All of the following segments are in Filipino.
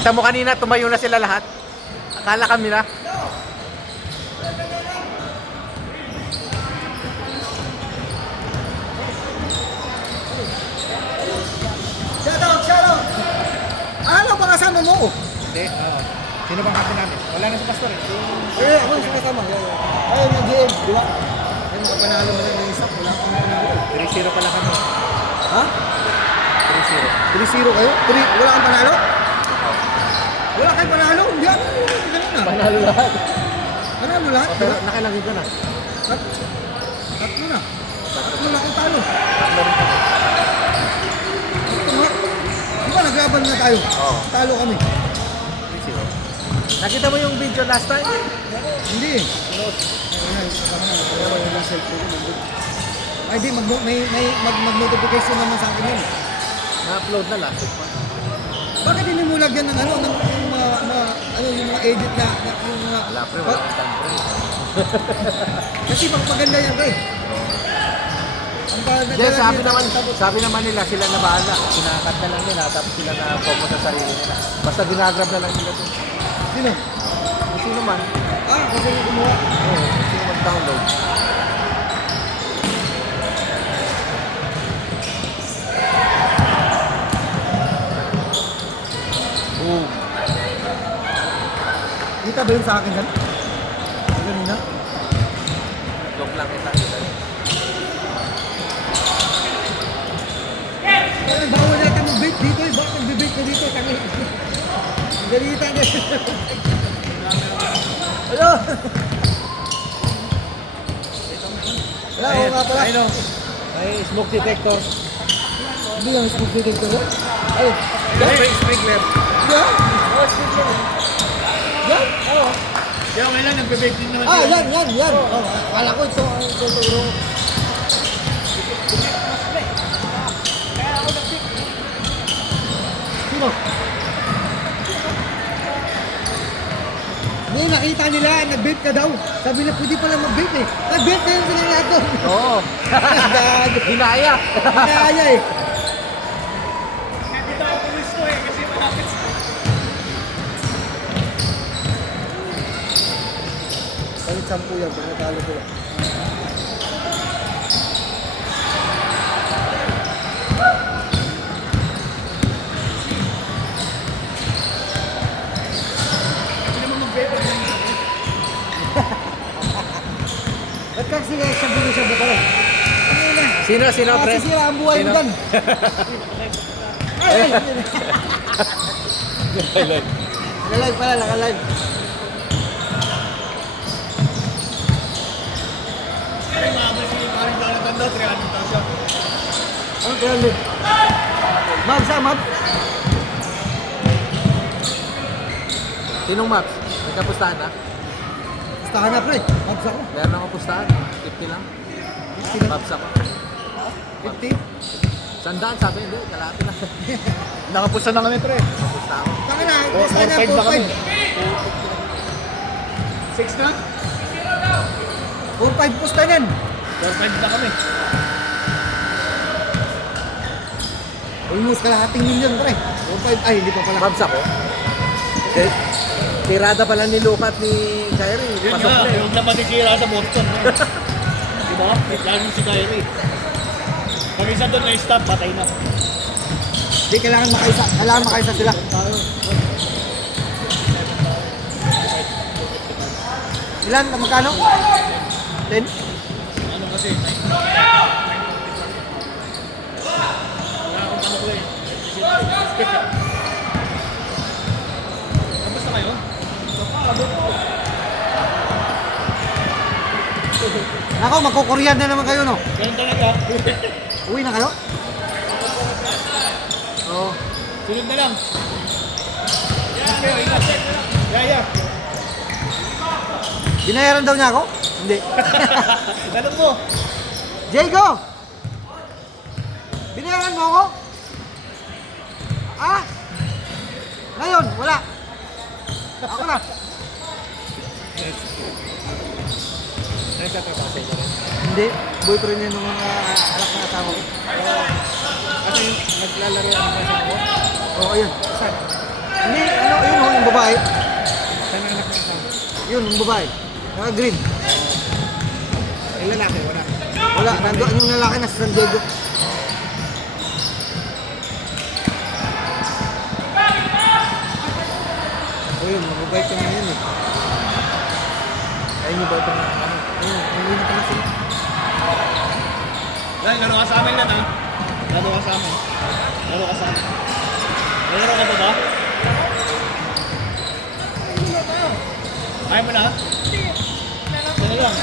Kita mo kanina, tumayo na sila lahat. Akala kami na. Shoutout! Ano ba kasama mo? Hindi, oo. Sino bang kapit namin? Wala na si Pastor eh. Ako yung kasama. Ayun, yung GM, di ba? Ay, makapanalo mo na ng isa. Wala kang panalo. 3-0 pala kami. Ha? 3-0. 3-0 kayo? Wala kang panalo? Wala kang panalo? Hindi ako. Ganun na. Panalo lahat. Panalo lahat? Pero nakilagay ko na. Tatlo na. Tatlo lang ang talo. Tatlo rin kami. Ito nga. Di ba naglaban na tayo? Oo. Talo kami. 3-0. Nakita mo yung video last time? Hindi eh. Ay di, mag-notification naman sa akin yun. Na-upload na last week pa. Bakit hindi mo lagyan ng ano, ng yung mga edit na yung mga... Wala pre, wala kang time pre. Kasi magpaganda yan pre. Yes, sabi naman nila sila na bahala. Kinakat na lang nila tapos sila na focus sa sarili nila. Basta ginagrab na lang nila ito. Sino? Kung sino man, Kasi yung kumuha. oo, sino mag-download. Boom. Kita ba yun sa akin yan? Ganina? Joke lang kita. Bawal natin mag-bake dito eh. Bakit mag-bake ka dito? Galita na. Hello! Wala, oo nga pala. Ayun o. May smoke detector. Hindi yung smoke detector yun? Ayun. Sprinkler. Yan? Yan? Oo. Kaya ngayon nagbe-bake din naman Yan. Oh, akala ko ito ang tuturo. Sino? Hindi, nakita nila, nag-vape ka daw. Sabi na, pwede pala mag-vape eh. Nag-vape na yun sila lahat doon. Oo. Hinaya. Kaya eh. Nakita ko pulis ko eh kasi malapit sa... Palit 10 yan, pag natalo ko lang. Ba't kasi sabi ko lang? Sino, pre? Sisira ang buhay mo Sino? dyan. Ay! Nakalive pala, nakalive. Ano 300? Mabs Mabs? Sinong maps? May kapustahan na? Pustahan na pre, Mabs ako. Meron akong pustahan. 50 lang. 50 lang. Maps ako. 50? Sandaan, sabi hindi. Kalapit na. Nakapusta na kami, pre. Kapusta ako. Taka na, pustahan na, 4-5 na kami. 4-5. 6 na? 4-5 pustahan. 4-5 na kami. Almost kalahating milyon pre. 4-5, ay hindi pa pala. Maps ako. Okay. Tirada pala ni Lukat ni Kyrie. Yun Pasok nga, na eh. yung naman nisira sa Boston. Diba? Lalo si Kyrie. Pag isa doon na-stop, patay na. Hindi, kailangan makaisa sila. Ilan? Magkano? 10? Ano kasi? Wala akong tanong ko eh. Kamusta kayo? Ako, magkukuryan na naman kayo, no? Ganun talaga. Uwi na kayo? Oo. Sunod na lang. Okay, ingat. Yeah. Binayaran daw niya ako? Hindi. Tanong mo. Diego! Binayaran mo ako? Ah? Ngayon, wala. Ako na. Nagtatrabaho sa inyo rin. Hindi. Boyfriend niya ng mga anak na asawa ko. Kasi naglalaro ang kasama ko. Oo, ayun. Saan? Hindi, Ayun, yung babae. Saan ang anak ng asawa? Yun, yung babae. Naka-green. Yung lalaki, wala. Wala, nandoon yung lalaki na sa San Diego. Ayun, mababait ka na yun eh. Ayun yung botong na ano. Ayun, ayun ka na sila. Dahil laro ka sa amin lang ha. Laro ka sa amin. Laro ka sa amin. May laro ka pa ba? Ayaw mo na? Ano lang?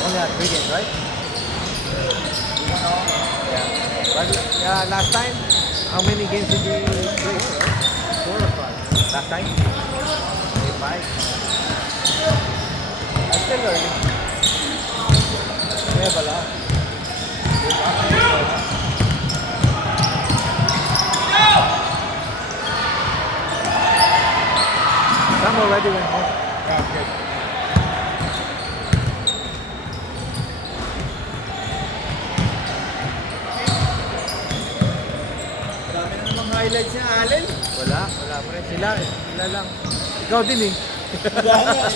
Only had 3 games, right? Yeah, last time, how many games did you play? 4 or 5? Last time? Maybe 5. I'm still learning. We have a lot. Some already went home. Yeah, good. Marami na namang highlights niya, Allen. Wala pa rin. Sila lang. Ikaw din eh. Wala nga.